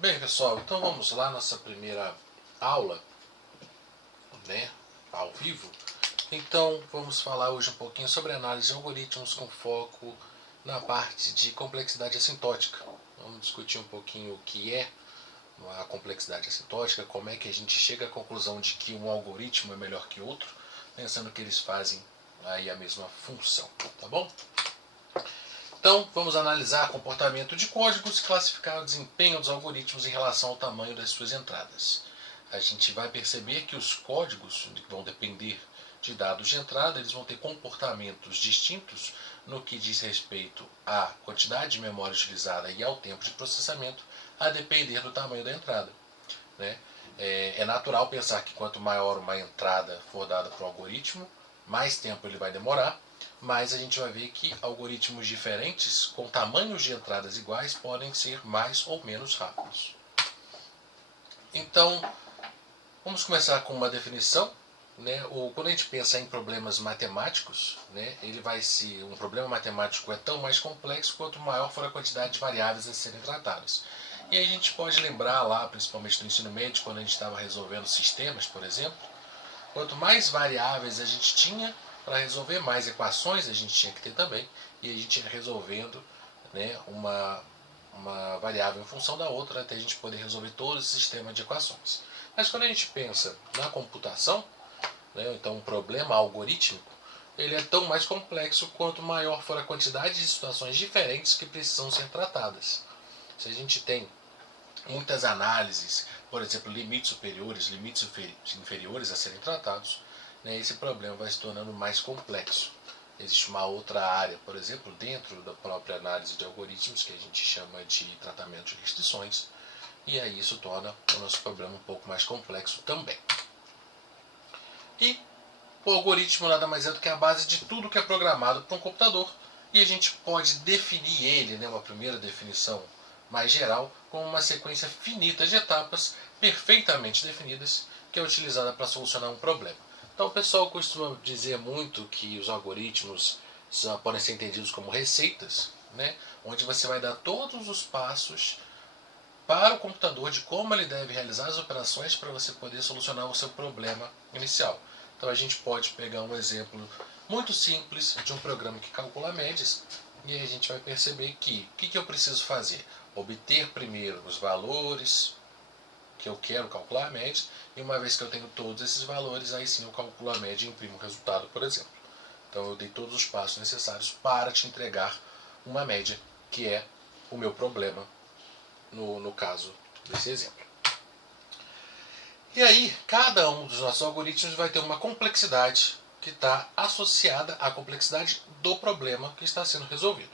Bem, pessoal, então vamos lá, nossa primeira aula, né, ao vivo. Então, vamos falar hoje um pouquinho sobre análise de algoritmos com foco na parte de complexidade assintótica. Vamos discutir um pouquinho o que é a complexidade assintótica, como é que a gente chega à conclusão de que um algoritmo é melhor que outro, pensando que eles fazem aí a mesma função, tá bom? Então, vamos analisar comportamento de códigos e classificar o desempenho dos algoritmos em relação ao tamanho das suas entradas. A gente vai perceber que os códigos vão depender de dados de entrada, eles vão ter comportamentos distintos no que diz respeito à quantidade de memória utilizada e ao tempo de processamento, a depender do tamanho da entrada, né? É natural pensar que quanto maior uma entrada for dada para o algoritmo, mais tempo ele vai demorar, mas a gente vai ver que algoritmos diferentes, com tamanhos de entradas iguais, podem ser mais ou menos rápidos. Então, vamos começar com uma definição. Né? Quando a gente pensa em problemas matemáticos, né, um problema matemático é tão mais complexo quanto maior for a quantidade de variáveis a serem tratadas. E aí a gente pode lembrar lá, principalmente no ensino médio, quando a gente estava resolvendo sistemas, por exemplo, quanto mais variáveis a gente tinha para resolver, mais equações a gente tinha que ter também, e a gente ia resolvendo, né, uma variável em função da outra até a gente poder resolver todo esse sistema de equações. Mas quando a gente pensa na computação, né, então um problema algorítmico, ele é tão mais complexo quanto maior for a quantidade de situações diferentes que precisam ser tratadas. Se a gente tem muitas análises, por exemplo, limites superiores, limites inferiores a serem tratados, né, esse problema vai se tornando mais complexo. Existe uma outra área, por exemplo, dentro da própria análise de algoritmos, que a gente chama de tratamento de restrições, e aí isso torna o nosso problema um pouco mais complexo também. E o algoritmo nada mais é do que a base de tudo que é programado para um computador, e a gente pode definir ele, né, uma primeira definição mais geral, como uma sequência finita de etapas perfeitamente definidas que é utilizada para solucionar um problema. Então o pessoal costuma dizer muito que os algoritmos podem ser entendidos como receitas, né, onde você vai dar todos os passos para o computador de como ele deve realizar as operações para você poder solucionar o seu problema inicial. Então a gente pode pegar um exemplo muito simples de um programa que calcula médias e aí a gente vai perceber que o que eu preciso fazer? Obter primeiro os valores que eu quero calcular a média e uma vez que eu tenho todos esses valores, aí sim eu calculo a média e imprimo o resultado, por exemplo. Então eu dei todos os passos necessários para te entregar uma média, que é o meu problema no caso desse exemplo. E aí, cada um dos nossos algoritmos vai ter uma complexidade que está associada à complexidade do problema que está sendo resolvido.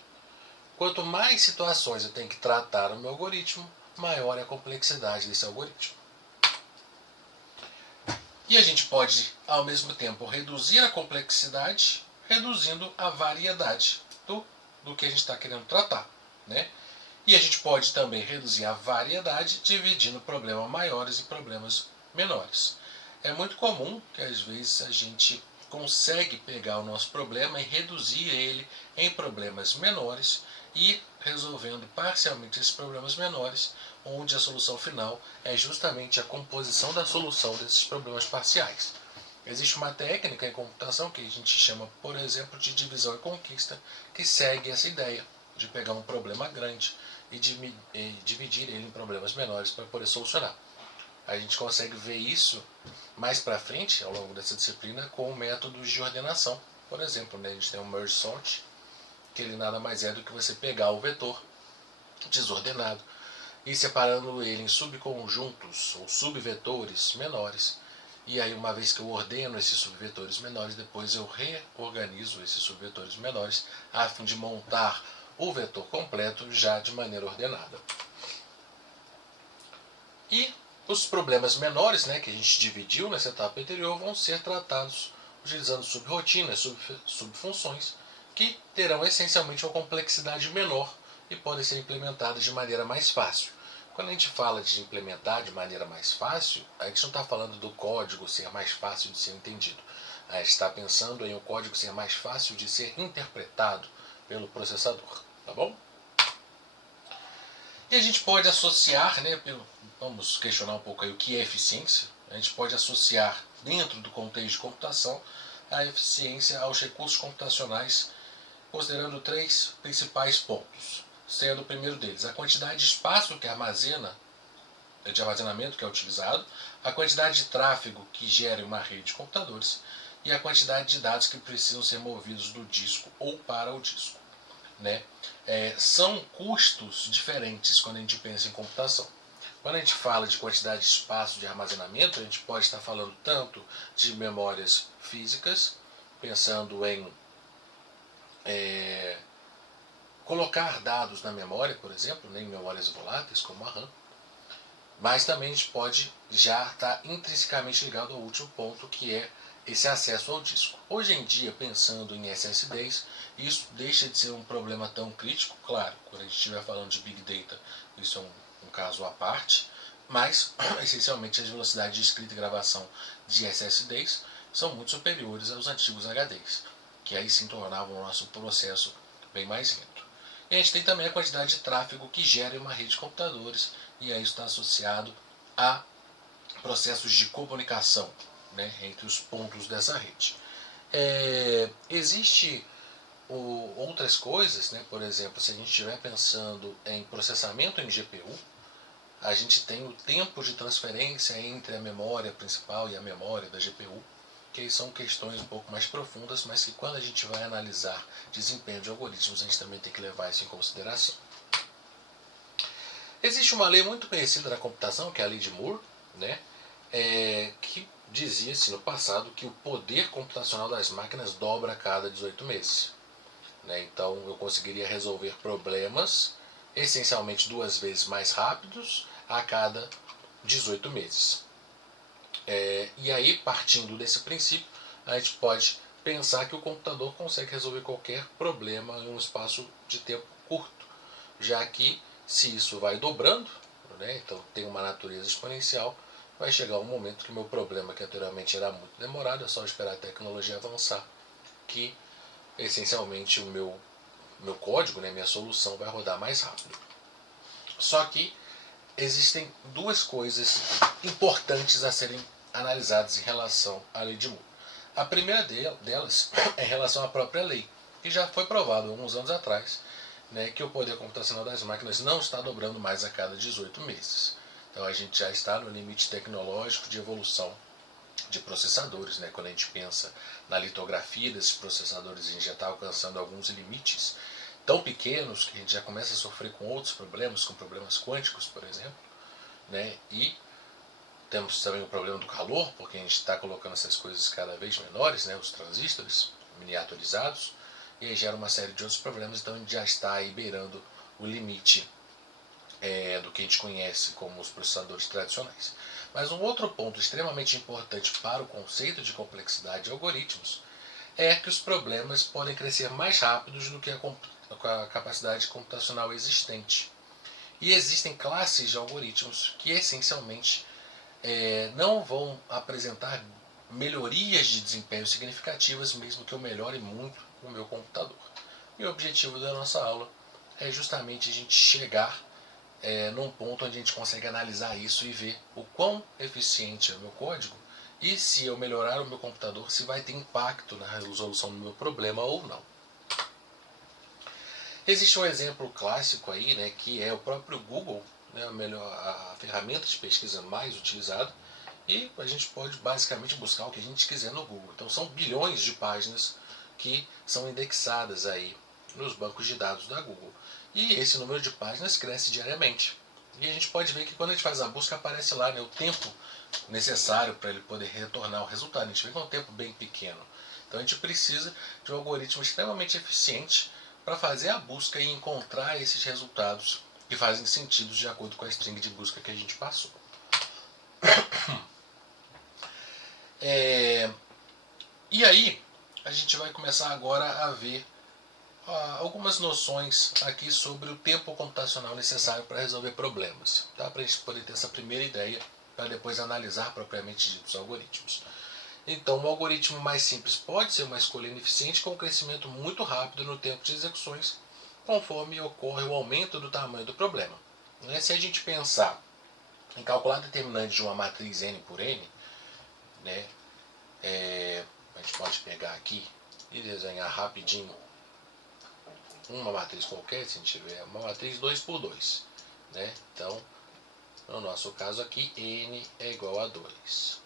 Quanto mais situações eu tenho que tratar no meu algoritmo, maior é a complexidade desse algoritmo. E a gente pode, ao mesmo tempo, reduzir a complexidade, reduzindo a variedade do que a gente está querendo tratar, né? E a gente pode também reduzir a variedade dividindo problemas maiores e problemas menores. É muito comum que às vezes a gente consegue pegar o nosso problema e reduzir ele em problemas menores e resolvendo parcialmente esses problemas menores, onde a solução final é justamente a composição da solução desses problemas parciais. Existe uma técnica em computação que a gente chama, por exemplo, de divisão e conquista, que segue essa ideia de pegar um problema grande e dividir ele em problemas menores para poder solucionar. A gente consegue ver isso mais para frente, ao longo dessa disciplina, com métodos de ordenação. Por exemplo, né, a gente tem o merge sort, que ele nada mais é do que você pegar o vetor desordenado e separando ele em subconjuntos ou subvetores menores. E aí, uma vez que eu ordeno esses subvetores menores, depois eu reorganizo esses subvetores menores a fim de montar o vetor completo já de maneira ordenada. E os problemas menores, né, que a gente dividiu nessa etapa anterior, vão ser tratados utilizando subrrotinas, subfunções, que terão essencialmente uma complexidade menor e podem ser implementadas de maneira mais fácil. Quando a gente fala de implementar de maneira mais fácil, a gente não está falando do código ser mais fácil de ser entendido. A gente está pensando em o código ser mais fácil de ser interpretado pelo processador, tá bom? E a gente pode associar, né, vamos questionar um pouco aí o que é eficiência. A gente pode associar, dentro do contexto de computação, a eficiência aos recursos computacionais, considerando três principais pontos. Sendo o primeiro deles a quantidade de espaço que de armazenamento que é utilizado, a quantidade de tráfego que gera uma rede de computadores e a quantidade de dados que precisam ser movidos do disco ou para o disco. Né? São custos diferentes quando a gente pensa em computação. Quando a gente fala de quantidade de espaço de armazenamento, a gente pode estar falando tanto de memórias físicas, pensando em colocar dados na memória, por exemplo, em memórias voláteis como a RAM, mas também a gente pode já estar intrinsecamente ligado ao último ponto, que é esse acesso ao disco. Hoje em dia, pensando em SSDs, isso deixa de ser um problema tão crítico. Claro, quando a gente estiver falando de Big Data, isso é um caso à parte, mas essencialmente as velocidades de escrita e gravação de SSDs são muito superiores aos antigos HDs, que aí sim tornavam o nosso processo bem mais lento. E a gente tem também a quantidade de tráfego que gera em uma rede de computadores, e aí está associado a processos de comunicação, né, entre os pontos dessa rede. Existe outras coisas, né, por exemplo, se a gente estiver pensando em processamento em GPU, a gente tem o tempo de transferência entre a memória principal e a memória da GPU, que são questões um pouco mais profundas, mas que quando a gente vai analisar desempenho de algoritmos, a gente também tem que levar isso em consideração. Existe uma lei muito conhecida na computação, que é a lei de Moore, né, que dizia-se no passado que o poder computacional das máquinas dobra a cada 18 meses. Né? Então eu conseguiria resolver problemas essencialmente 2 vezes mais rápidos a cada 18 meses. E aí, partindo desse princípio, a gente pode pensar que o computador consegue resolver qualquer problema em um espaço de tempo curto, já que se isso vai dobrando, né, então tem uma natureza exponencial, vai chegar um momento que o meu problema, que anteriormente era muito demorado, é só esperar a tecnologia avançar, que essencialmente o meu código, né, minha solução vai rodar mais rápido. Só que existem duas coisas importantes a serem analisadas em relação à lei de Moore. A primeira delas é em relação à própria lei, que já foi provado alguns anos atrás, né, que o poder computacional das máquinas não está dobrando mais a cada 18 meses. Então a gente já está no limite tecnológico de evolução de processadores. Né? Quando a gente pensa na litografia desses processadores, a gente já está alcançando alguns limites tão pequenos que a gente já começa a sofrer com outros problemas, com problemas quânticos, por exemplo. Né? E temos também o problema do calor, porque a gente está colocando essas coisas cada vez menores, né? Os transistores miniaturizados, e aí gera uma série de outros problemas, então a gente já está aí beirando o limite do que a gente conhece como os processadores tradicionais. Mas um outro ponto extremamente importante para o conceito de complexidade de algoritmos é que os problemas podem crescer mais rápidos do que a capacidade computacional existente. E existem classes de algoritmos que essencialmente não vão apresentar melhorias de desempenho significativas, mesmo que eu melhore muito o meu computador. E o objetivo da nossa aula é justamente a gente chegar num ponto onde a gente consegue analisar isso e ver o quão eficiente é o meu código e se eu melhorar o meu computador, se vai ter impacto na resolução do meu problema ou não. Existe um exemplo clássico aí, né, que é o próprio Google, né, a ferramenta de pesquisa mais utilizada, e a gente pode basicamente buscar o que a gente quiser no Google. Então são bilhões de páginas que são indexadas aí nos bancos de dados da Google. E esse número de páginas cresce diariamente. E a gente pode ver que quando a gente faz a busca aparece lá, né, o tempo necessário para ele poder retornar o resultado. A gente vê que é um tempo bem pequeno. Então a gente precisa de um algoritmo extremamente eficiente para fazer a busca e encontrar esses resultados que fazem sentido de acordo com a string de busca que a gente passou. E aí a gente vai começar agora a ver algumas noções aqui sobre o tempo computacional necessário para resolver problemas, tá? Para a gente poder ter essa primeira ideia para depois analisar propriamente dito os algoritmos. Então, um algoritmo mais simples pode ser uma escolha ineficiente com um crescimento muito rápido no tempo de execuções, conforme ocorre o aumento do tamanho do problema. Né? Se a gente pensar em calcular determinante de uma matriz n por n, né, a gente pode pegar aqui e desenhar rapidinho uma matriz qualquer, se a gente tiver uma matriz 2 por 2. Né? Então, no nosso caso aqui, n é igual a 2.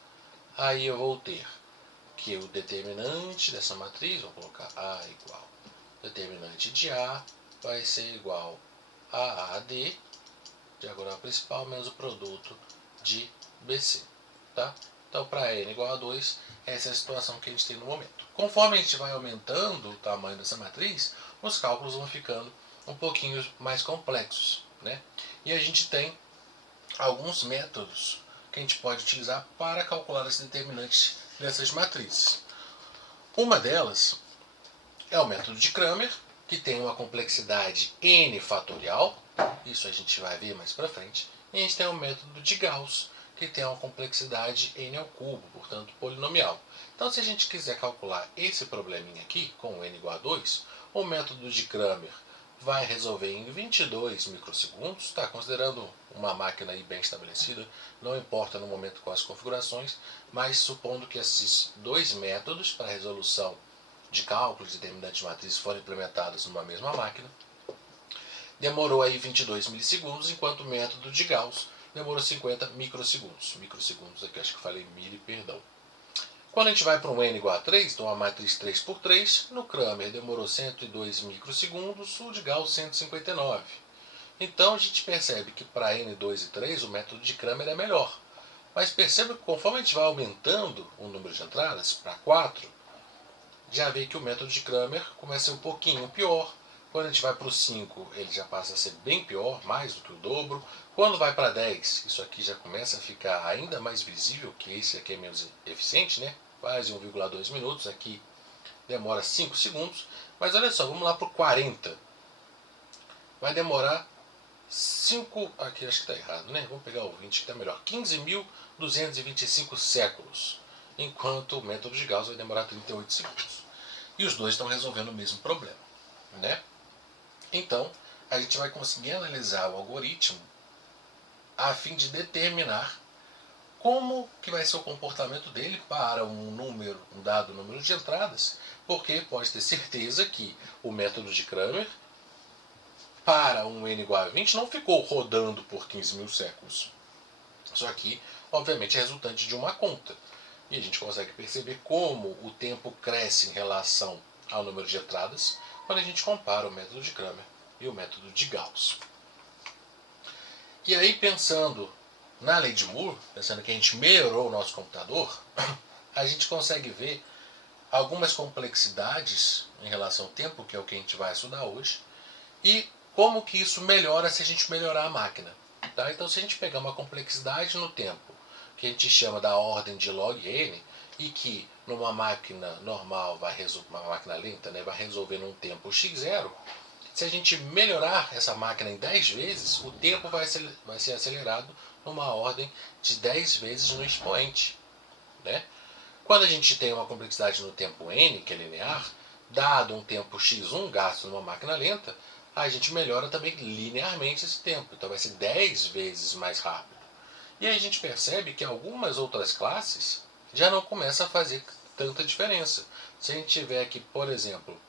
Aí eu vou ter que o determinante dessa matriz, vou colocar A igual, determinante de A vai ser igual a AD, diagonal principal, menos o produto de BC. Tá? Então, para n igual a 2, essa é a situação que a gente tem no momento. Conforme a gente vai aumentando o tamanho dessa matriz, os cálculos vão ficando um pouquinho mais complexos. Né? E a gente tem alguns métodos que a gente pode utilizar para calcular esse determinante dessas matrizes. Uma delas é o método de Cramer, que tem uma complexidade n fatorial, isso a gente vai ver mais para frente, e a gente tem o método de Gauss, que tem uma complexidade n ao cubo, portanto polinomial. Então, se a gente quiser calcular esse probleminha aqui, com n igual a 2, o método de Cramer vai resolver em 22 microsegundos, está considerando uma máquina aí bem estabelecida, não importa no momento quais configurações, mas supondo que esses dois métodos para resolução de cálculos de determinantes de matrizes foram implementados numa mesma máquina, demorou aí 22 milissegundos, enquanto o método de Gauss demorou 50 microsegundos. Microsegundos aqui, acho que falei mili, perdão. Quando a gente vai para um n igual a 3, então a matriz 3 por 3, no Cramer demorou 102 microsegundos, o de Gauss 159. Então a gente percebe que para n 2 e 3 o método de Cramer é melhor. Mas perceba que conforme a gente vai aumentando o número de entradas para 4, já vê que o método de Cramer começa a ser um pouquinho pior. Quando a gente vai para o 5, ele já passa a ser bem pior, mais do que o dobro. Quando vai para 10, isso aqui já começa a ficar ainda mais visível, que esse aqui é menos eficiente, né? Quase 1,2 minutos, aqui demora 5 segundos. Mas olha só, vamos lá para o 40. Vai demorar 5, aqui acho que está errado, né? Vamos pegar o 20 que está melhor. 15.225 séculos. Enquanto o método de Gauss vai demorar 38 segundos. E os dois estão resolvendo o mesmo problema. Né? Então, a gente vai conseguir analisar o algoritmo a fim de determinar como que vai ser o comportamento dele para um dado número de entradas, porque pode ter certeza que o método de Cramer para um n igual a 20 não ficou rodando por 15 mil séculos. Isso aqui, obviamente, é resultante de uma conta. E a gente consegue perceber como o tempo cresce em relação ao número de entradas quando a gente compara o método de Cramer e o método de Gauss. E aí, pensando na lei de Moore, pensando que a gente melhorou o nosso computador, a gente consegue ver algumas complexidades em relação ao tempo, que é o que a gente vai estudar hoje, e como que isso melhora se a gente melhorar a máquina. Tá? Então, se a gente pegar uma complexidade no tempo, que a gente chama da ordem de log n, e que numa máquina normal, uma máquina lenta, né, vai resolver num tempo x0, se a gente melhorar essa máquina em 10 vezes, o tempo vai ser acelerado numa ordem de 10 vezes no expoente. Né? Quando a gente tem uma complexidade no tempo n, que é linear, dado um tempo x1 gasto numa máquina lenta, a gente melhora também linearmente esse tempo. Então vai ser 10 vezes mais rápido. E aí a gente percebe que algumas outras classes já não começam a fazer tanta diferença. Se a gente tiver aqui, por exemplo,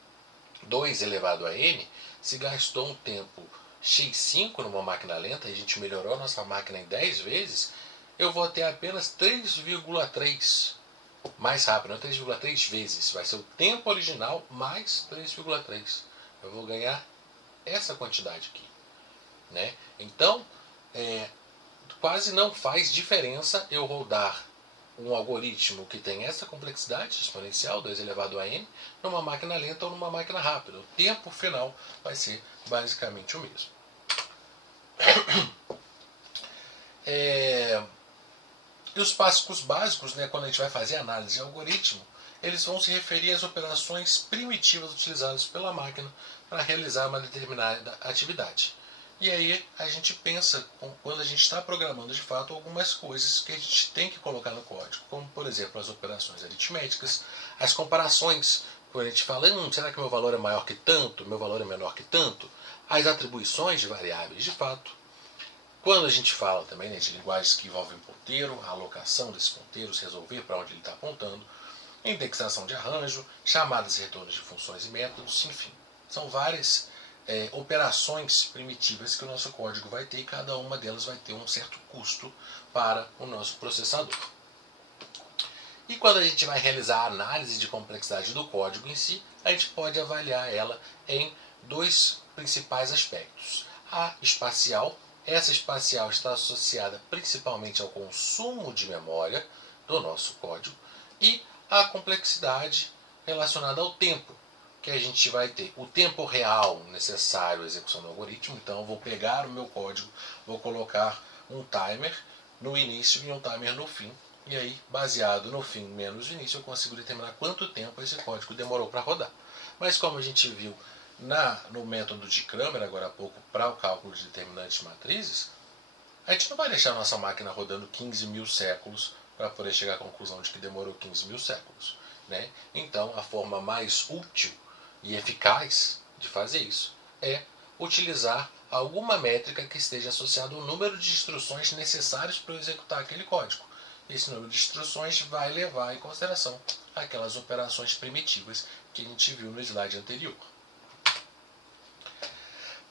2 elevado a n, se gastou um tempo x5 numa máquina lenta e a gente melhorou a nossa máquina em 10 vezes, eu vou ter apenas 3,3 mais rápido, não 3,3 vezes. Vai ser o tempo original mais 3,3. Eu vou ganhar essa quantidade aqui. Né? Então, quase não faz diferença eu rodar um algoritmo que tem essa complexidade exponencial, 2 elevado a n, numa máquina lenta ou numa máquina rápida. O tempo final vai ser basicamente o mesmo. E os passos básicos, né, quando a gente vai fazer análise de algoritmo, eles vão se referir às operações primitivas utilizadas pela máquina para realizar uma determinada atividade. E aí a gente pensa, quando a gente está programando de fato, algumas coisas que a gente tem que colocar no código, como por exemplo as operações aritméticas, as comparações, quando a gente fala, será que meu valor é maior que tanto, meu valor é menor que tanto, as atribuições de variáveis de fato, Quando a gente fala também, né, de linguagens que envolvem ponteiro, a alocação desses ponteiros, resolver para onde ele está apontando, indexação de arranjo, chamadas e retornos de funções e métodos, enfim. São várias operações primitivas que o nosso código vai ter e cada uma delas vai ter um certo custo para o nosso processador. E quando a gente vai realizar a análise de complexidade do código em si, a gente pode avaliar ela em dois principais aspectos. A espacial, essa espacial está associada principalmente ao consumo de memória do nosso código, e a complexidade relacionada ao tempo, que a gente vai ter o tempo real necessário à execução do algoritmo. Então eu vou pegar o meu código, vou colocar um timer no início e um timer no fim, e aí, baseado no fim menos o início, eu consigo determinar quanto tempo esse código demorou para rodar. Mas como a gente viu no método de Cramer, agora há pouco, para o cálculo de determinantes de matrizes, a gente não vai deixar a nossa máquina rodando 15 mil séculos para poder chegar à conclusão de que demorou 15 mil séculos. Né? Então, a forma mais útil e eficaz de fazer isso é utilizar alguma métrica que esteja associada ao número de instruções necessárias para eu executar aquele código. Esse número de instruções vai levar em consideração aquelas operações primitivas que a gente viu no slide anterior.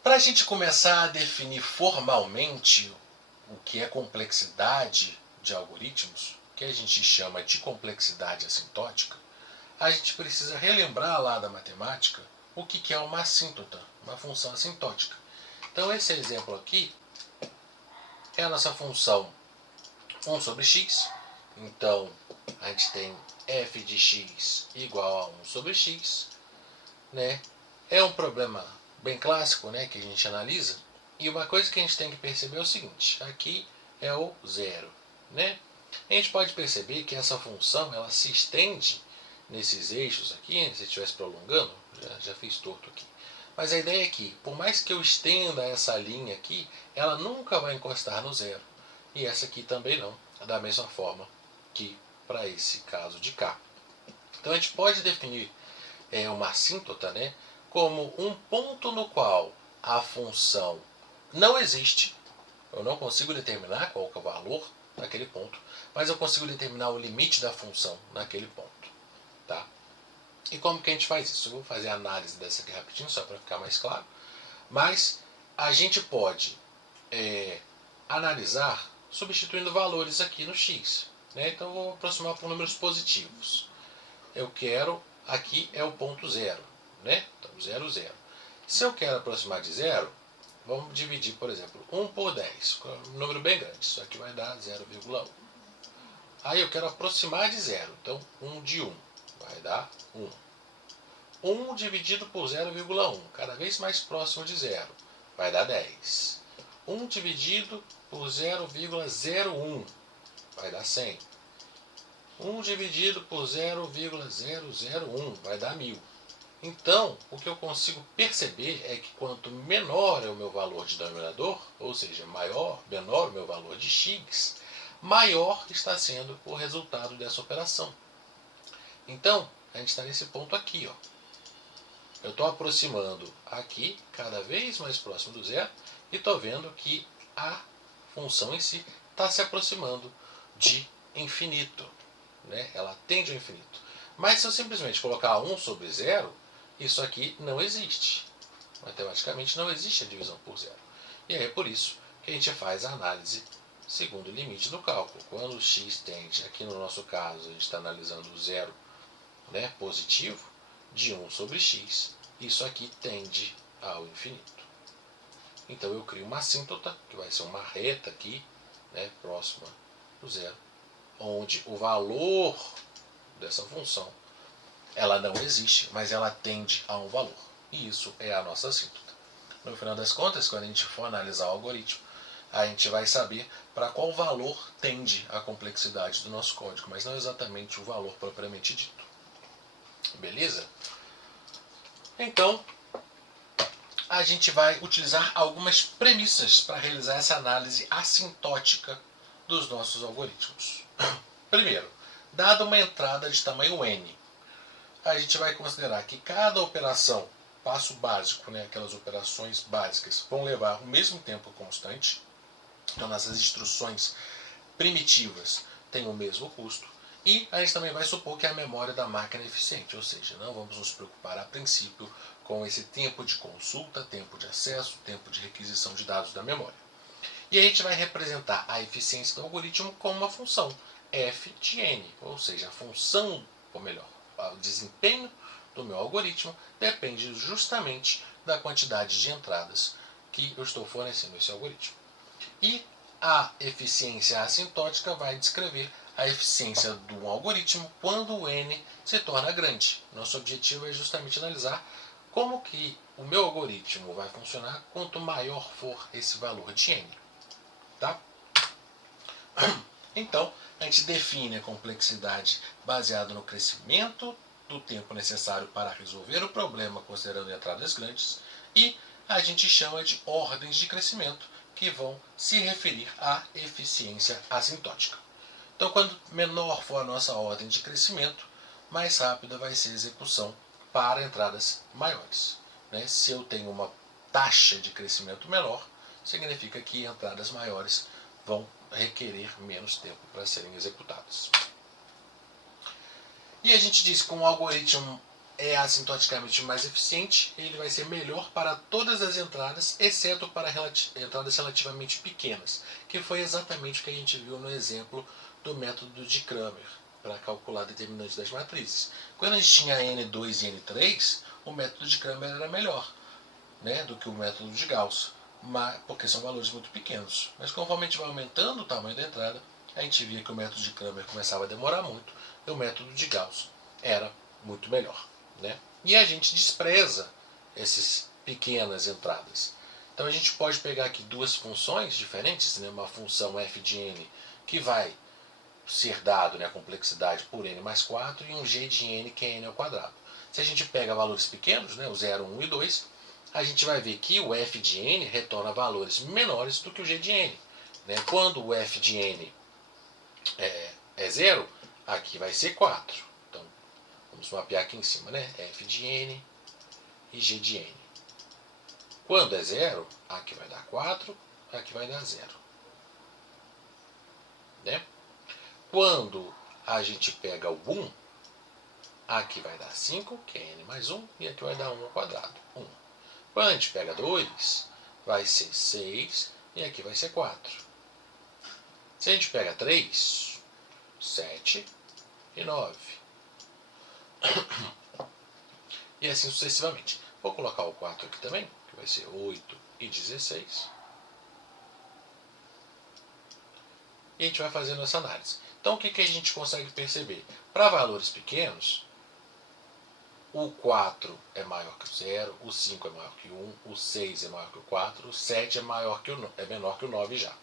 Para a gente começar a definir formalmente o que é complexidade de algoritmos, que a gente chama de complexidade assintótica, a gente precisa relembrar lá da matemática o que é uma assíntota, uma função assintótica. Então esse exemplo aqui é a nossa função 1 sobre x. Então a gente tem f de x igual a 1 sobre x. Né? É um problema bem clássico, né, que a gente analisa. E uma coisa que a gente tem que perceber é o seguinte: aqui é o zero. Né? A gente pode perceber que essa função ela se estende nesses eixos aqui, se estivesse prolongando, já fiz torto aqui. Mas a ideia é que, por mais que eu estenda essa linha aqui, ela nunca vai encostar no zero. E essa aqui também não, da mesma forma que para esse caso de cá. Então a gente pode definir uma assíntota, né, como um ponto no qual a função não existe. Eu não consigo determinar qual é o valor naquele ponto, mas eu consigo determinar o limite da função naquele ponto. Tá? E como que a gente faz isso? Eu vou fazer a análise dessa aqui rapidinho, só para ficar mais claro. Mas a gente pode analisar substituindo valores aqui no x. Né? Então eu vou aproximar por números positivos. Eu quero, aqui é o ponto zero. Né? Então 0, 0. Se eu quero aproximar de zero, vamos dividir, por exemplo, 1 por 10. Um número bem grande. Isso aqui vai dar 0,1. Aí eu quero aproximar de zero. Então 1 de 1 vai dar 1. 1 dividido por 0,1, cada vez mais próximo de zero, vai dar 10. 1 dividido por 0,01 vai dar 100. 1 dividido por 0,001 vai dar 1000. Então, o que eu consigo perceber é que quanto menor é o meu valor de denominador, ou seja, menor o meu valor de x, maior está sendo o resultado dessa operação. Então, a gente está nesse ponto aqui. Ó. Eu estou aproximando aqui, cada vez mais próximo do zero, e estou vendo que a função em si está se aproximando de infinito. Né? Ela tende ao infinito. Mas se eu simplesmente colocar 1 sobre 0, isso aqui não existe. Matematicamente não existe a divisão por zero. E aí é por isso que a gente faz a análise segundo o limite do cálculo. Quando o x tende, aqui no nosso caso, a gente está analisando o zero, né, positivo, de 1 sobre x, isso aqui tende ao infinito. Então eu crio uma assíntota, que vai ser uma reta aqui, né, próxima do zero, onde o valor dessa função ela não existe, mas ela tende a um valor. E isso é a nossa assíntota. No final das contas, quando a gente for analisar o algoritmo, a gente vai saber para qual valor tende a complexidade do nosso código, mas não exatamente o valor propriamente dito. Beleza? Então, a gente vai utilizar algumas premissas para realizar essa análise assintótica dos nossos algoritmos. Primeiro, dada uma entrada de tamanho n, a gente vai considerar que cada operação, passo básico, né, aquelas operações básicas, vão levar o mesmo tempo constante. Então, nossas instruções primitivas têm o mesmo custo. E a gente também vai supor que a memória da máquina é eficiente, ou seja, não vamos nos preocupar a princípio com esse tempo de consulta, tempo de acesso, tempo de requisição de dados da memória. E a gente vai representar a eficiência do algoritmo como uma função f de n, ou seja, a função, ou melhor, o desempenho do meu algoritmo depende justamente da quantidade de entradas que eu estou fornecendo a esse algoritmo. E a eficiência assintótica vai descrever a eficiência do algoritmo quando o n se torna grande. Nosso objetivo é justamente analisar como que o meu algoritmo vai funcionar quanto maior for esse valor de n. Tá? Então, a gente define a complexidade baseada no crescimento do tempo necessário para resolver o problema considerando entradas grandes e a gente chama de ordens de crescimento que vão se referir à eficiência assintótica. Então, quando menor for a nossa ordem de crescimento, mais rápida vai ser a execução para entradas maiores. Se eu tenho uma taxa de crescimento menor, significa que entradas maiores vão requerer menos tempo para serem executadas. E a gente diz que um algoritmo é assintoticamente mais eficiente, ele vai ser melhor para todas as entradas, exceto para entradas relativamente pequenas, que foi exatamente o que a gente viu no exemplo do método de Cramer, para calcular determinantes das matrizes. Quando a gente tinha N2 e N3, o método de Cramer era melhor do que o método de Gauss, porque são valores muito pequenos. Mas conforme a gente vai aumentando o tamanho da entrada, a gente via que o método de Cramer começava a demorar muito e o método de Gauss era muito melhor. E a gente despreza essas pequenas entradas. Então a gente pode pegar aqui duas funções diferentes, uma função f de n que vai ser dado a complexidade por n mais 4 e um g de n que é n ao quadrado. Se a gente pega valores pequenos, o 0, 1 e 2, a gente vai ver que o f de n retorna valores menores do que o g de n. Quando o f de n é 0, aqui vai ser 4. Então, vamos mapear aqui em cima, f de n e g de n. Quando é 0, aqui vai dar 4, aqui vai dar 0. Quando a gente pega o 1, aqui vai dar 5, que é n mais 1, e aqui vai dar 1 ao quadrado, 1. Quando a gente pega 2, vai ser 6, e aqui vai ser 4. Se a gente pega 3, 7 e 9. E assim sucessivamente. Vou colocar o 4 aqui também, que vai ser 8 e 16. E a gente vai fazendo essa análise. Então, o que a gente consegue perceber? Para valores pequenos, o 4 é maior que o 0, o 5 é maior que o 1, o 6 é maior que o 4, o 7 é menor que o 9 já.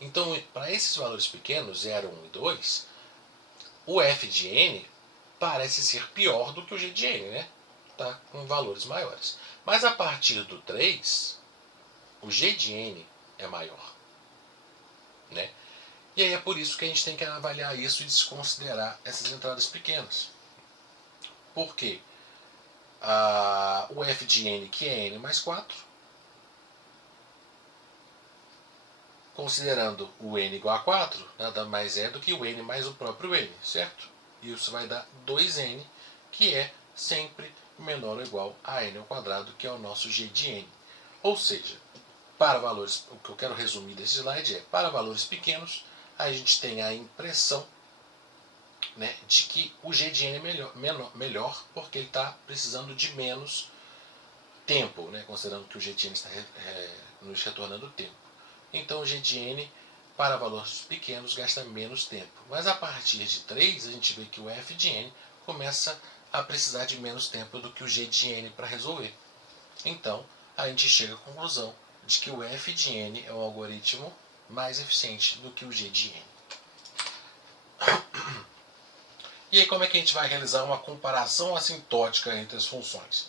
Então, para esses valores pequenos, 0, 1 e 2, o f de n parece ser pior do que o g de n, Tá com valores maiores. Mas a partir do 3, o g de n é maior. E aí é por isso que a gente tem que avaliar isso e desconsiderar essas entradas pequenas. Por quê? O f de n, que é n mais 4, considerando o n igual a 4, nada mais é do que o n mais o próprio n, certo? E isso vai dar 2n, que é sempre menor ou igual a n ao quadrado, que é o nosso g de n. Ou seja, para valores, o que eu quero resumir desse slide é, para valores pequenos, a gente tem a impressão de que o g de n é melhor porque ele está precisando de menos tempo, considerando que o g de n está nos retornando tempo. Então o g de n para valores pequenos gasta menos tempo. Mas a partir de 3 a gente vê que o f de n começa a precisar de menos tempo do que o g de n para resolver. Então a gente chega à conclusão de que o f de n é um algoritmo mais eficiente do que o g de n. E aí como é que a gente vai realizar uma comparação assintótica entre as funções?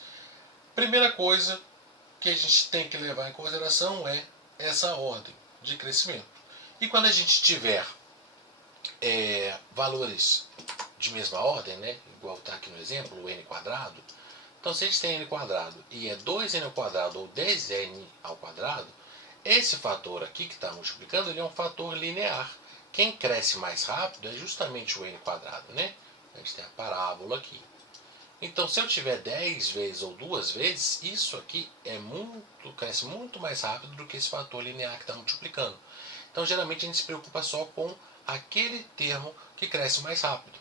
Primeira coisa que a gente tem que levar em consideração é essa ordem de crescimento. E quando a gente tiver valores de mesma ordem, igual está aqui no exemplo, o n quadrado, então se a gente tem n quadrado e é 2n ao quadrado ou 10n ao quadrado, Esse fator aqui que está multiplicando, ele é um fator linear. Quem cresce mais rápido é justamente o n quadrado, né? A gente tem a parábola aqui. Então, se eu tiver 10 vezes ou 2 vezes, isso aqui cresce muito mais rápido do que esse fator linear que está multiplicando. Então, geralmente, a gente se preocupa só com aquele termo que cresce mais rápido.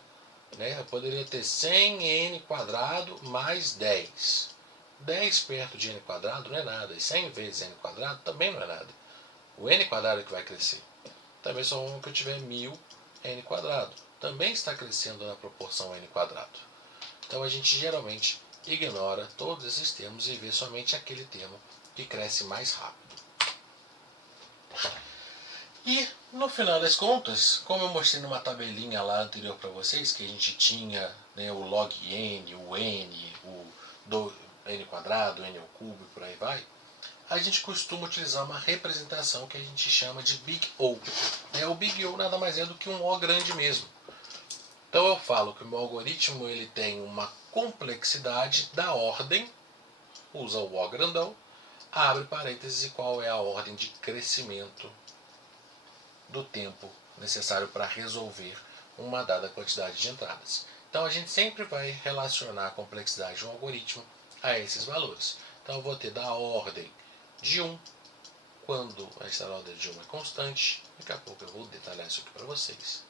Né? Eu poderia ter 100n quadrado mais 10. 10 perto de n quadrado não é nada. E 100 vezes n quadrado também não é nada. O n quadrado é que vai crescer. Também só que eu tiver 1000 n quadrado. Também está crescendo na proporção n quadrado. Então a gente geralmente ignora todos esses termos e vê somente aquele termo que cresce mais rápido. E no final das contas, como eu mostrei numa tabelinha lá anterior para vocês, que a gente tinha, né, o log n, o n, o n quadrado, n ao cubo e por aí vai, a gente costuma utilizar uma representação que a gente chama de Big O. O Big O nada mais é do que um O grande mesmo. Então eu falo que o meu algoritmo ele tem uma complexidade da ordem, usa o O grandão, abre parênteses e qual é a ordem de crescimento do tempo necessário para resolver uma dada quantidade de entradas. Então a gente sempre vai relacionar a complexidade de um algoritmo a esses valores. Então eu vou ter da ordem de 1, quando a ordem de 1 é constante, daqui a pouco eu vou detalhar isso aqui para vocês.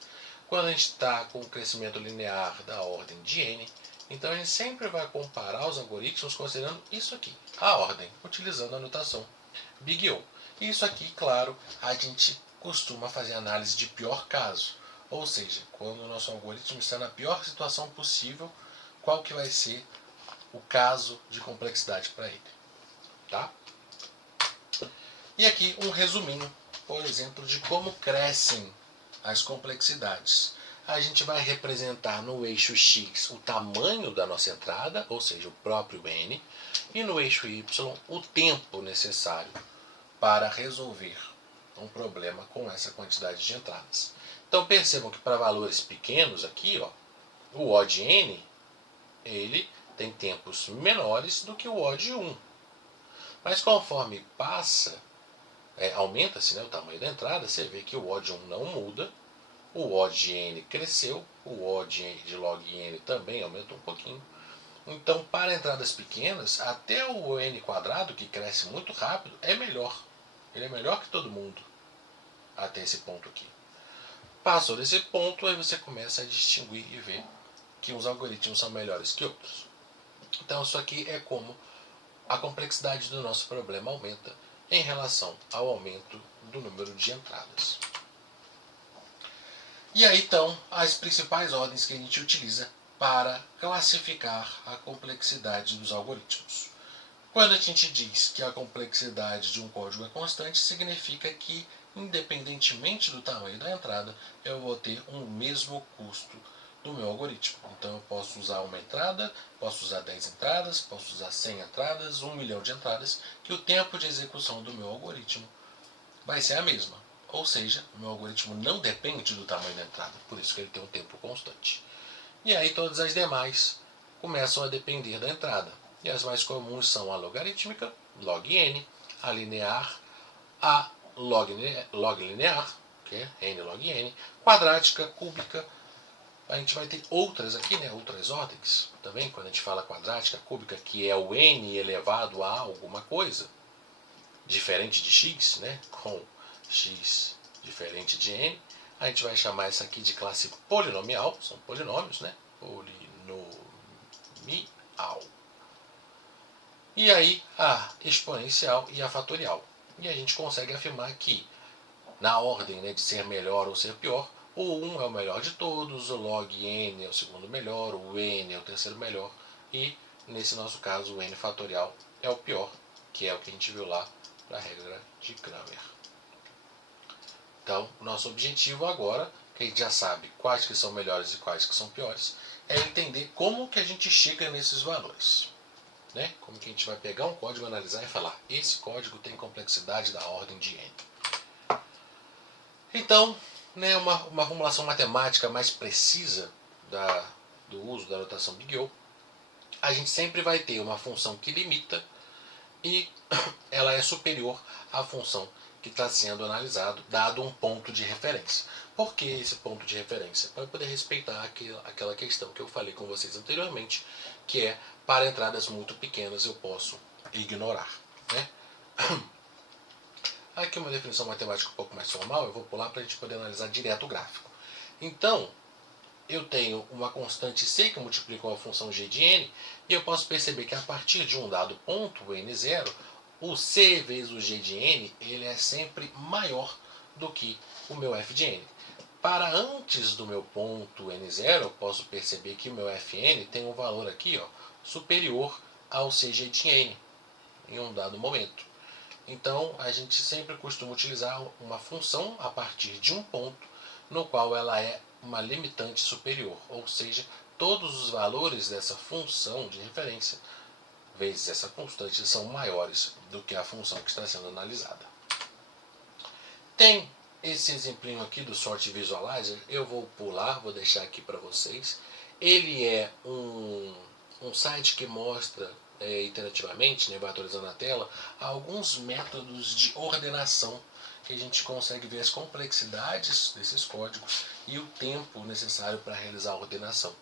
Quando a gente está com o crescimento linear da ordem de n, então a gente sempre vai comparar os algoritmos considerando isso aqui, a ordem, utilizando a notação Big O. E isso aqui, claro, a gente costuma fazer análise de pior caso, ou seja, quando o nosso algoritmo está na pior situação possível, qual que vai ser o caso de complexidade para ele. Tá? E aqui um resuminho, por exemplo, de como crescem as complexidades. A gente vai representar no eixo x o tamanho da nossa entrada, ou seja, o próprio n, e no eixo y o tempo necessário para resolver um problema com essa quantidade de entradas. Então percebam que para valores pequenos aqui, ó, o O de n ele tem tempos menores do que o O de 1. Mas conforme passa, aumenta-se, né, o tamanho da entrada, você vê que o O de 1 não muda, o O de n cresceu, o O de log n também aumentou um pouquinho. Então, para entradas pequenas, até o n quadrado, que cresce muito rápido, é melhor. Ele é melhor que todo mundo até esse ponto aqui. Passou desse ponto, aí você começa a distinguir e ver que uns algoritmos são melhores que outros. Então, isso aqui é como a complexidade do nosso problema aumenta em relação ao aumento do número de entradas. E aí estão as principais ordens que a gente utiliza para classificar a complexidade dos algoritmos. Quando a gente diz que a complexidade de um código é constante, significa que, independentemente do tamanho da entrada, eu vou ter um mesmo custo do meu algoritmo. Então eu posso usar uma entrada, posso usar 10 entradas, posso usar 100 entradas, 1 milhão de entradas, que o tempo de execução do meu algoritmo vai ser a mesma. Ou seja, o meu algoritmo não depende do tamanho da entrada, por isso que ele tem um tempo constante. E aí todas as demais começam a depender da entrada. E as mais comuns são a logarítmica, log n, a linear, a log linear, que é n log n, quadrática, cúbica. A gente vai ter outras aqui, né, outras ordens também, quando a gente fala quadrática, cúbica, que é o n elevado a alguma coisa, diferente de x, né, com x diferente de n. A gente vai chamar essa aqui de classe polinomial, são polinômios, né, polinomial. E aí a exponencial e a fatorial. E a gente consegue afirmar que, na ordem, né, de ser melhor ou ser pior, o 1 é o melhor de todos, o log n é o segundo melhor, o n é o terceiro melhor, e, nesse nosso caso, o n fatorial é o pior, que é o que a gente viu lá na regra de Cramer. Então, o nosso objetivo agora, que a gente já sabe quais que são melhores e quais que são piores, é entender como que a gente chega nesses valores. Né? Como que a gente vai pegar um código, analisar e falar, esse código tem complexidade da ordem de n. Então, né, uma formulação matemática mais precisa do uso da notação Big O, a gente sempre vai ter uma função que limita e ela é superior à função que está sendo analisado, dado um ponto de referência. Por que esse ponto de referência? Para poder respeitar aquela questão que eu falei com vocês anteriormente, que é, para entradas muito pequenas eu posso ignorar. Né? Aqui uma definição matemática um pouco mais formal, eu vou pular para a gente poder analisar direto o gráfico. Então, eu tenho uma constante C que multiplica uma função g de n, e eu posso perceber que a partir de um dado ponto, n0, o C vezes o g de n ele é sempre maior do que o meu f de n. Para antes do meu ponto n0, eu posso perceber que o meu fn tem um valor aqui superior ao cg de n em um dado momento. Então, a gente sempre costuma utilizar uma função a partir de um ponto, no qual ela é uma limitante superior, ou seja, todos os valores dessa função de referência vezes essa constante são maiores do que a função que está sendo analisada. Tem esse exemplinho aqui do Sort Visualizer, eu vou pular, vou deixar aqui para vocês. Ele é um site que mostra iterativamente, vai atualizando a tela, alguns métodos de ordenação que a gente consegue ver as complexidades desses códigos e o tempo necessário para realizar a ordenação.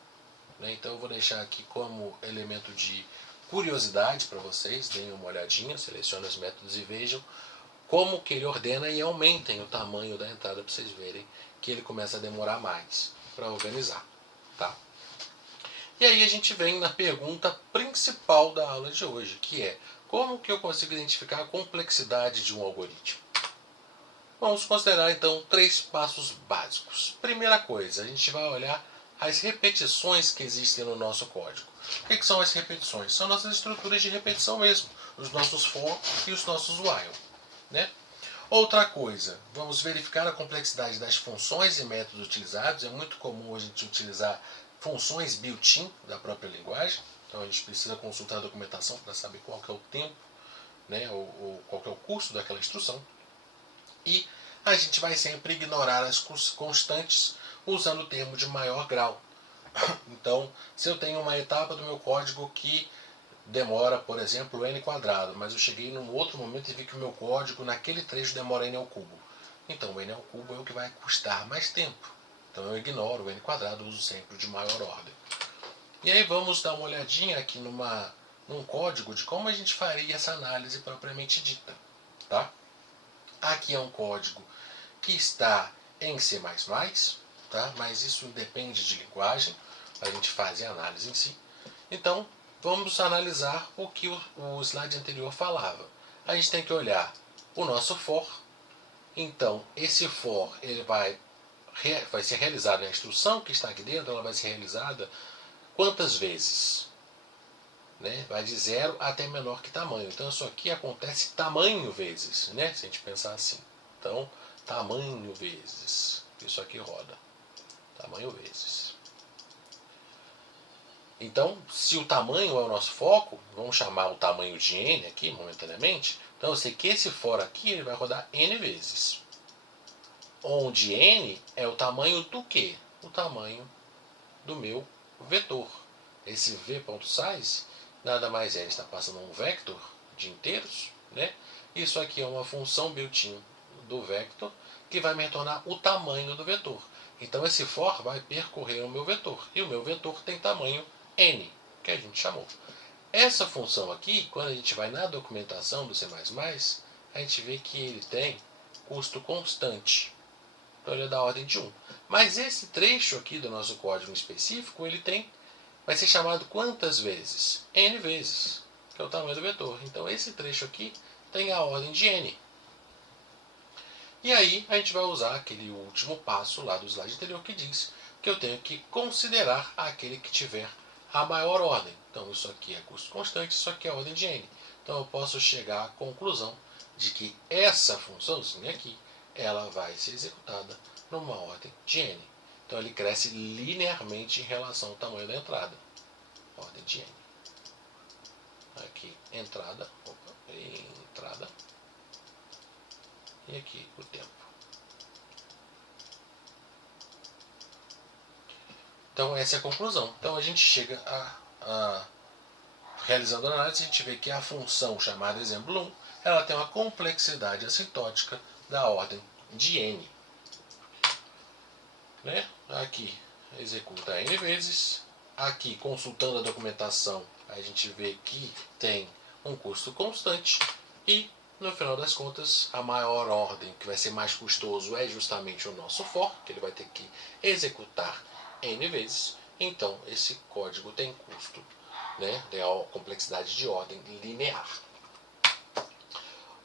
Então eu vou deixar aqui como elemento de curiosidade para vocês, deem uma olhadinha, selecionem os métodos e vejam como que ele ordena e aumentem o tamanho da entrada para vocês verem que ele começa a demorar mais para organizar. Tá? E aí a gente vem na pergunta principal da aula de hoje, que é: como que eu consigo identificar a complexidade de um algoritmo? Vamos considerar então 3 passos básicos. Primeira coisa, a gente vai olhar as repetições que existem no nosso código. O que são as repetições? São nossas estruturas de repetição mesmo, os nossos for e os nossos while. Né? Outra coisa, vamos verificar a complexidade das funções e métodos utilizados. É muito comum a gente utilizar funções built-in da própria linguagem, então a gente precisa consultar a documentação para saber qual que é o tempo, né, ou qual que é o custo daquela instrução. E a gente vai sempre ignorar as constantes usando o termo de maior grau. Então, se eu tenho uma etapa do meu código que demora, por exemplo, n quadrado, mas eu cheguei num outro momento e vi que o meu código naquele trecho demora n ao cubo. Então, o n ao cubo é o que vai custar mais tempo. Então eu ignoro o n quadrado, uso sempre o de maior ordem. E aí vamos dar uma olhadinha aqui num código de como a gente faria essa análise propriamente dita. Tá? Aqui é um código que está em C++, tá? Mas isso depende de linguagem, a gente faz a análise em si. Então, vamos analisar o que o slide anterior falava. A gente tem que olhar o nosso for. Então, esse for ele vai ser realizado na instrução que está aqui dentro, ela vai ser realizada quantas vezes? Né? Vai de 0 até menor que tamanho. Então, isso aqui acontece tamanho vezes, né? Se a gente pensar assim. Então, tamanho vezes. Isso aqui roda. Tamanho vezes. Então, se o tamanho é o nosso foco, vamos chamar o tamanho de n aqui, momentaneamente. Então, eu sei que esse for aqui ele vai rodar n vezes. Onde n é o tamanho do quê? O tamanho do meu vetor. Esse v.size nada mais é, ele está passando um vector de inteiros, né? Isso aqui é uma função built-in do vector que vai me retornar o tamanho do vetor. Então esse for vai percorrer o meu vetor, e o meu vetor tem tamanho n, que a gente chamou. Essa função aqui, quando a gente vai na documentação do C++, a gente vê que ele tem custo constante. Então ele é da ordem de 1. Mas esse trecho aqui do nosso código específico, ele vai ser chamado quantas vezes? N vezes, que é o tamanho do vetor. Então esse trecho aqui tem a ordem de n. E aí a gente vai usar aquele último passo lá do slide anterior que diz que eu tenho que considerar aquele que tiver a maior ordem. Então isso aqui é custo constante, isso aqui é a ordem de n. Então eu posso chegar à conclusão de que essa funçãozinha aqui, ela vai ser executada numa ordem de n. Então ele cresce linearmente em relação ao tamanho da entrada. Ordem de n. Aqui, entrada. E aqui, o tempo. Então essa é a conclusão. Então a gente chega realizando a análise, a gente vê que a função chamada exemplo 1 ela tem uma complexidade assintótica da ordem de n. Né? Aqui executa n vezes. Aqui, consultando a documentação, a gente vê que tem um custo constante. E, no final das contas, a maior ordem, que vai ser mais custoso, é justamente o nosso for, que ele vai ter que executar n vezes. Então, esse código tem custo, né? Tem a complexidade de ordem linear.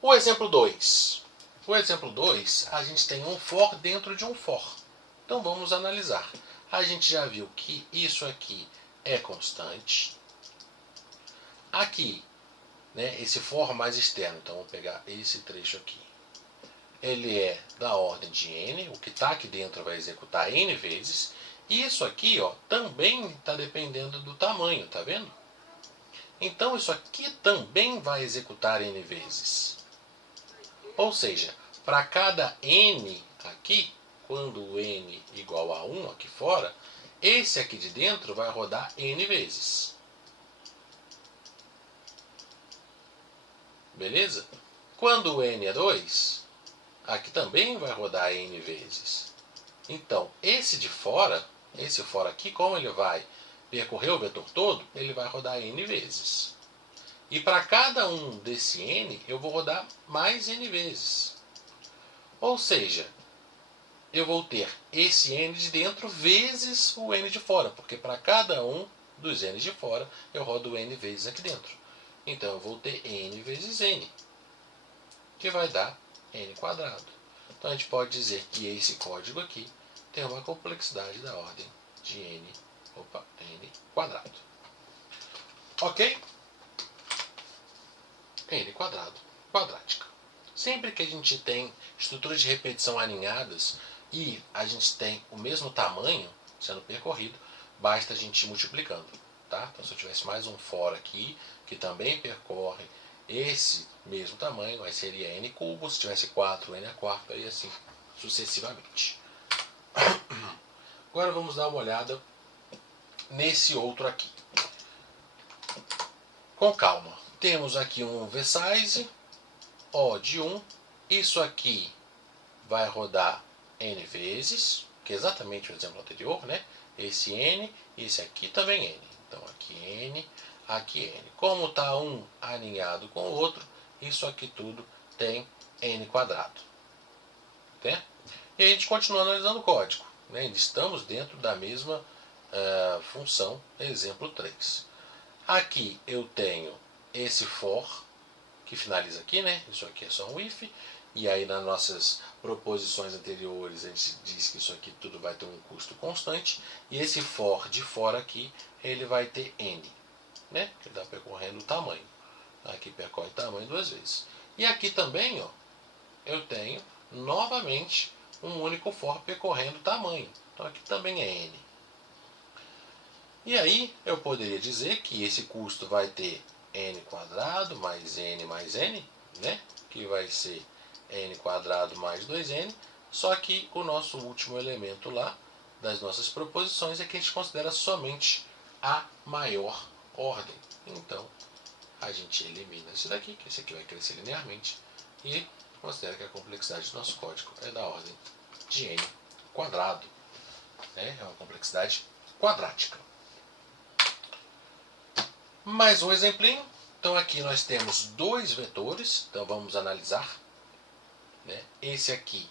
O exemplo 2. O exemplo 2, a gente tem um for dentro de um for. Então vamos analisar. A gente já viu que isso aqui é constante. Aqui, né, esse for mais externo, então vamos pegar esse trecho aqui. Ele é da ordem de n, o que está aqui dentro vai executar n vezes. E isso aqui, ó, também está dependendo do tamanho, tá vendo? Então isso aqui também vai executar n vezes. Ou seja, para cada n aqui, quando o n igual a 1 aqui fora, esse aqui de dentro vai rodar n vezes. Beleza? Quando o n é 2, aqui também vai rodar n vezes. Então, esse de fora, esse fora aqui, como ele vai percorrer o vetor todo, ele vai rodar n vezes. E para cada um desse n, eu vou rodar mais n vezes. Ou seja, eu vou ter esse n de dentro vezes o n de fora, porque para cada um dos n de fora, eu rodo n vezes aqui dentro. Então, eu vou ter n vezes n, que vai dar n quadrado. Então, a gente pode dizer que esse código aqui tem uma complexidade da ordem de n quadrado. Ok? N quadrado quadrática. Sempre que a gente tem estruturas de repetição alinhadas e a gente tem o mesmo tamanho sendo percorrido, basta a gente ir multiplicando. Tá? Então, se eu tivesse mais um for aqui, que também percorre esse mesmo tamanho, aí seria n cubo, se tivesse 4, n a quarta, e assim sucessivamente. Agora vamos dar uma olhada nesse outro aqui. Com calma. Temos aqui um v-size, O de 1. Isso aqui vai rodar n vezes, que é exatamente o exemplo anterior, né? Esse n, esse aqui também n. Então aqui n, aqui n. Como está um alinhado com o outro, isso aqui tudo tem n quadrado. Né? E a gente continua analisando o código. Né? Ainda estamos dentro da mesma função, exemplo 3. Aqui eu tenho esse for, que finaliza aqui, né? Isso aqui é só um if. E aí nas nossas proposições anteriores a gente diz que isso aqui tudo vai ter um custo constante. E esse for de fora aqui, ele vai ter n. Né? Ele está percorrendo o tamanho. Aqui percorre o tamanho duas vezes. E aqui também, ó, eu tenho novamente um único for percorrendo o tamanho. Então aqui também é n. E aí eu poderia dizer que esse custo vai ter n quadrado mais n, né? Que vai ser n quadrado mais 2n, só que o nosso último elemento lá das nossas proposições é que a gente considera somente a maior ordem. Então, a gente elimina esse daqui, que esse aqui vai crescer linearmente, e considera que a complexidade do nosso código é da ordem de n quadrado. Né? É uma complexidade quadrática. Mais um exemplinho. Então aqui nós temos dois vetores. Então vamos analisar. Né? Esse aqui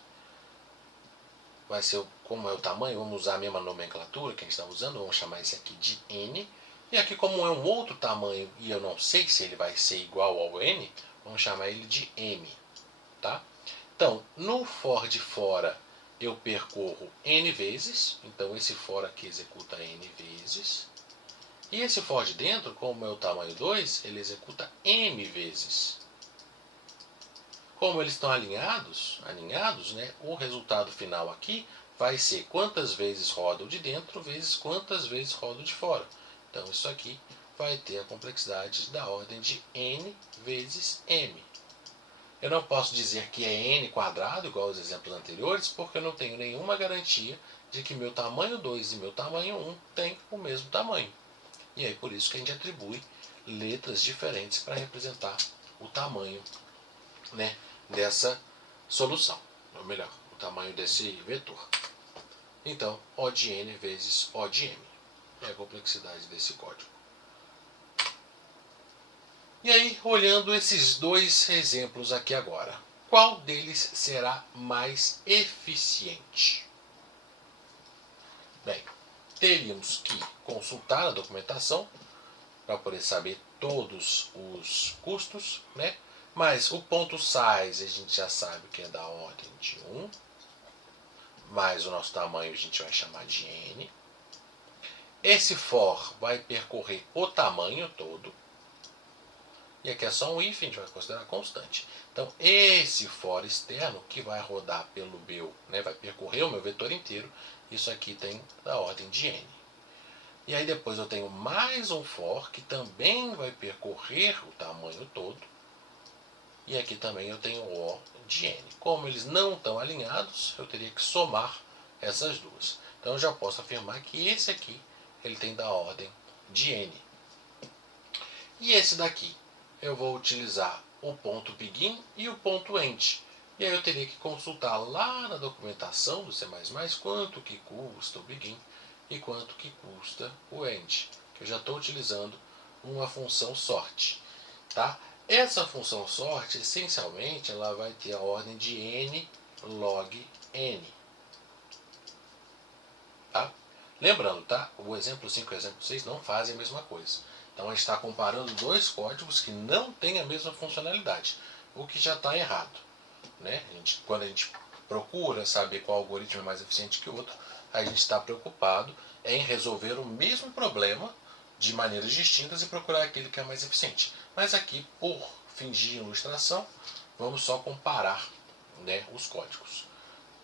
vai ser como é o tamanho. Vamos usar a mesma nomenclatura que a gente está usando. Vamos chamar esse aqui de n. E aqui, como é um outro tamanho e eu não sei se ele vai ser igual ao n, vamos chamar ele de m. Tá? Então, no for de fora eu percorro n vezes. Então esse for aqui executa n vezes. E esse for de dentro, como é o tamanho 2, ele executa m vezes. Como eles estão alinhados, né, o resultado final aqui vai ser quantas vezes roda o de dentro vezes quantas vezes roda o de fora. Então isso aqui vai ter a complexidade da ordem de n vezes m. Eu não posso dizer que é n quadrado, igual aos exemplos anteriores, porque eu não tenho nenhuma garantia de que meu tamanho 2 e meu tamanho 1 têm o mesmo tamanho. E aí por isso que a gente atribui letras diferentes para representar o tamanho né, dessa solução, ou melhor, o tamanho desse vetor. Então, O de n vezes O de m é a complexidade desse código. E aí, olhando esses dois exemplos aqui agora, qual deles será mais eficiente? Bem, teríamos que consultar a documentação para poder saber todos os custos, né? Mas o ponto size a gente já sabe que é da ordem de 1, mais o nosso tamanho a gente vai chamar de n. Esse for vai percorrer o tamanho todo. E aqui é só um if, a gente vai considerar constante. Então, esse for externo que vai rodar pelo meu, né, vai percorrer o meu vetor inteiro, isso aqui tem da ordem de n. E aí depois eu tenho mais um for que também vai percorrer o tamanho todo. E aqui também eu tenho O de n. Como eles não estão alinhados, eu teria que somar essas duas. Então eu já posso afirmar que esse aqui ele tem da ordem de n. E esse daqui eu vou utilizar o ponto begin e o ponto end. E aí eu teria que consultar lá na documentação do C++ quanto que custa o begin e quanto que custa o end. Que eu já estou utilizando uma função sort. Tá? Essa função sort, essencialmente, ela vai ter a ordem de n log n. Tá? Lembrando, tá? O exemplo 5 e o exemplo 6 não fazem a mesma coisa. Então a gente está comparando dois códigos que não têm a mesma funcionalidade, o que já está errado. Né? Quando a gente procura saber qual algoritmo é mais eficiente que o outro, a gente está preocupado em resolver o mesmo problema de maneiras distintas e procurar aquele que é mais eficiente. Mas aqui, por fins de ilustração, vamos só comparar, né, os códigos.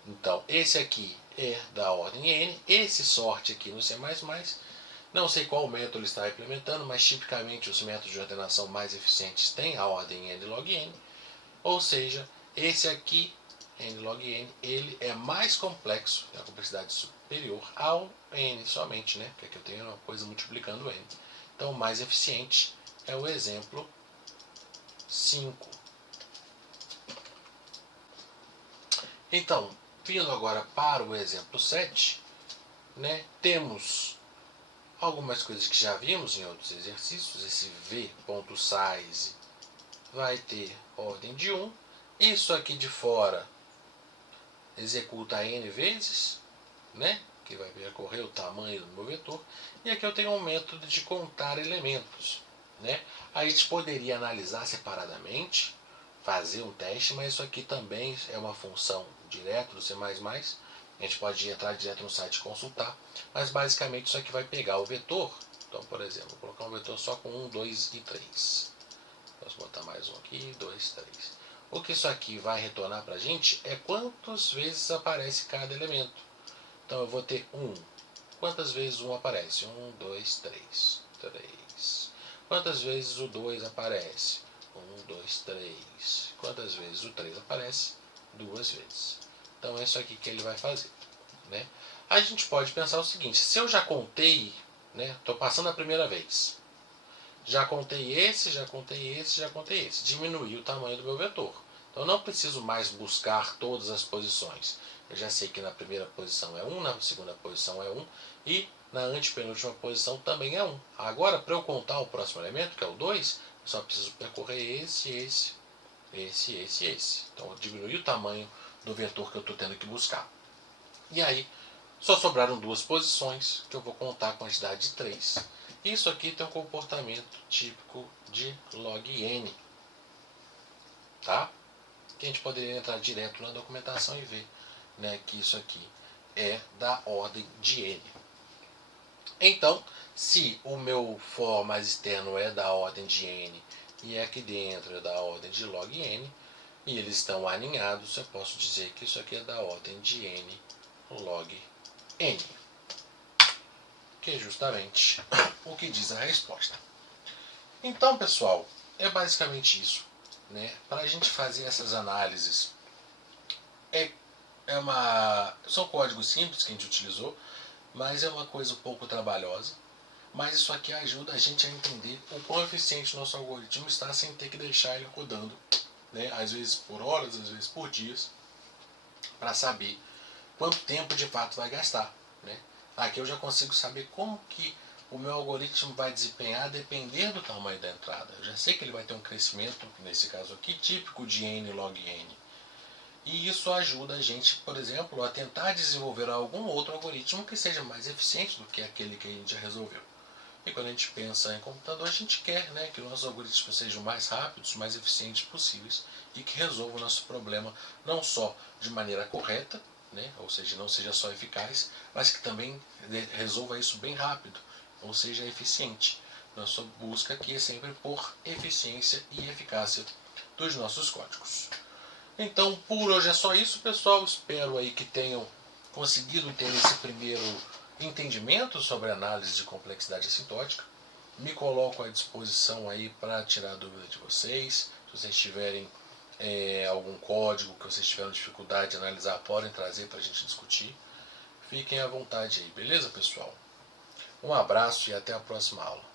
Então, esse aqui é da ordem n, esse sort aqui no C++, não sei qual método ele está implementando, mas tipicamente os métodos de ordenação mais eficientes têm a ordem n log n, ou seja, esse aqui, n log n, ele é mais complexo, tem a complexidade superior ao n somente, né? Porque aqui eu tenho uma coisa multiplicando n. Então, o mais eficiente é o exemplo 5. Então, vindo agora para o exemplo 7, né, temos algumas coisas que já vimos em outros exercícios. Esse v.size vai ter ordem de 1. Isso aqui de fora executa n vezes, né, que vai percorrer o tamanho do meu vetor. E aqui eu tenho um método de contar elementos. Né? A gente poderia analisar separadamente, fazer um teste, mas isso aqui também é uma função direto do C++. A gente pode entrar direto no site e consultar, mas basicamente isso aqui vai pegar o vetor. Então, por exemplo, vou colocar um vetor só com 1, 2 e 3. Posso botar mais um aqui, 2, 3. O que isso aqui vai retornar para a gente é quantas vezes aparece cada elemento. Então eu vou ter 1. Quantas vezes 1 aparece? 1, 2, 3. 3. Quantas vezes o 2 aparece? 1, 2, 3. Quantas vezes o 3 aparece? 2 vezes. Então é isso aqui que ele vai fazer. Né? A gente pode pensar o seguinte: se eu já contei, estou passando a primeira vez, já contei esse, já contei esse, já contei esse, diminui o tamanho do meu vetor. Então eu não preciso mais buscar todas as posições. Eu já sei que na primeira posição é 1, na segunda posição é 1 e na antepenúltima posição também é 1. Agora, para eu contar o próximo elemento, que é o 2, eu só preciso percorrer esse. Então, diminui o tamanho do vetor que eu estou tendo que buscar. E aí, só sobraram duas posições, que eu vou contar a quantidade de 3. Isso aqui tem um comportamento típico de log n. Tá? Que a gente poderia entrar direto na documentação e ver, né, que isso aqui é da ordem de n. Então, se o meu for mais externo é da ordem de n e aqui dentro é da ordem de log n, e eles estão alinhados, eu posso dizer que isso aqui é da ordem de n log n, que é justamente o que diz a resposta. Então, pessoal, é basicamente isso. Né? Para a gente fazer essas análises, são códigos simples que a gente utilizou, mas é uma coisa um pouco trabalhosa. Mas isso aqui ajuda a gente a entender o quão eficiente nosso algoritmo está sem ter que deixar ele rodando né, às vezes por horas, às vezes por dias, para saber quanto tempo de fato vai gastar. Né? Aqui eu já consigo saber como que o meu algoritmo vai desempenhar dependendo do tamanho da entrada. Eu já sei que ele vai ter um crescimento, nesse caso aqui, típico de N log N. E isso ajuda a gente, por exemplo, a tentar desenvolver algum outro algoritmo que seja mais eficiente do que aquele que a gente já resolveu. E quando a gente pensa em computador, a gente quer, né, que nossos algoritmos sejam mais rápidos, mais eficientes possíveis e que resolvam o nosso problema não só de maneira correta, né, ou seja, não seja só eficaz, mas que também resolva isso bem rápido, ou seja, eficiente. Nossa busca aqui é sempre por eficiência e eficácia dos nossos códigos. Então, por hoje é só isso, pessoal. Espero aí que tenham conseguido ter esse primeiro entendimento sobre a análise de complexidade assintótica. Me coloco à disposição aí para tirar a dúvida de vocês. Se vocês tiverem algum código que vocês tiveram dificuldade de analisar, podem trazer para a gente discutir. Fiquem à vontade aí, beleza, pessoal? Um abraço e até a próxima aula.